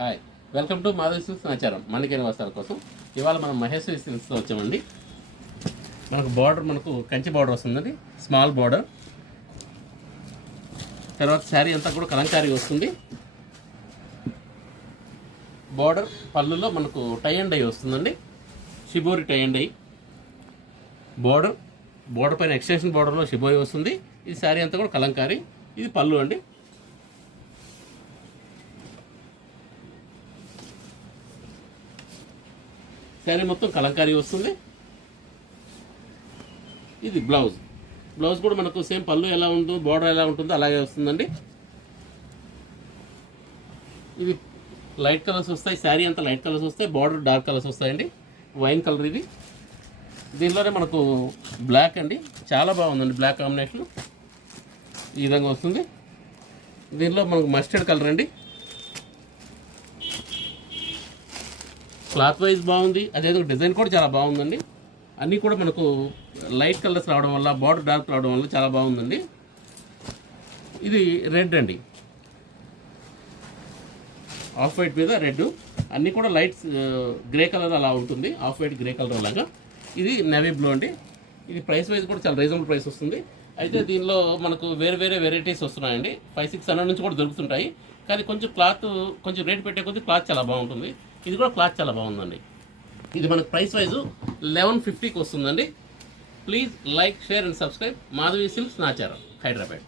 Hi, welcome to Madhavi silks సమాచారం. మనకేని వస్త్రాల కోసం ఇవాళ మనం మహేశ్వరి సిల్క్స్లో వచ్చామండి. మనకు బార్డర్ కంచి బార్డర్ వస్తుందండి, స్మాల్ బార్డర్. తర్వాత శారీ అంతా కూడా కలంకారీ వస్తుంది. బార్డర్ పళ్ళులో మనకు టై అండ్ డై వస్తుందండి, shibori tie and dye. Border పైన ఎక్స్టెన్షన్ బార్డర్లో షిబోరి వస్తుంది. ఈ శారీ అంతా కూడా కలంకారీ. ఇది పళ్ళు అండి. శారీ మొత్తం కలంకారీ వస్తుంది. ఇది బ్లౌజ్ కూడా మనకు సేమ్ పళ్ళు ఎలా ఉంటుందో బార్డర్ ఎలా ఉంటుందో అలాగే వస్తుందండి. ఇది లైట్ కలర్స్ వస్తాయి, శారీ అంతా లైట్ కలర్స్ వస్తాయి, బార్డర్ డార్క్ కలర్స్ వస్తాయండి. వైన్ కలర్ ఇది. దీనిలోనే మనకు బ్లాక్ అండి, చాలా బాగుందండి బ్లాక్ కాంబినేషన్. ఈ విధంగా వస్తుంది. దీనిలో మనకు మస్టర్డ్ కలర్ అండి. క్లాత్ వైజ్ బాగుంది, అదేదో డిజైన్ కూడా చాలా బాగుందండి. అన్నీ కూడా మనకు లైట్ కలర్స్ రావడం వల్ల, బార్డర్ డార్క్ రావడం వల్ల చాలా బాగుందండి. ఇది రెడ్ అండి, ఆఫ్ వైట్ మీద రెడ్. అన్నీ కూడా లైట్స్ గ్రే కలర్ అలా ఉంటుంది, ఆఫ్ వైట్ గ్రే కలర్ అలాగా. ఇది నేవీ బ్లూ అండి. ఇది ప్రైస్ వైజ్ కూడా చాలా రీజనబుల్ ప్రైస్ వస్తుంది. అయితే దీనిలో మనకు వేరే వెరైటీస్ వస్తున్నాయండి. 500-600 నుంచి కూడా దొరుకుతుంటాయి. కానీ కొంచెం రేట్ పెట్టే కొద్దీ క్లాత్ చాలా బాగుంటుంది. ఇది కూడా క్లాత్ చాలా బాగుందండి. ఇది మనకు ప్రైస్ వైజ్ 1150కి వస్తుందండి. Please like, share and subscribe. Madhavi silks Nacharam, Hyderabad.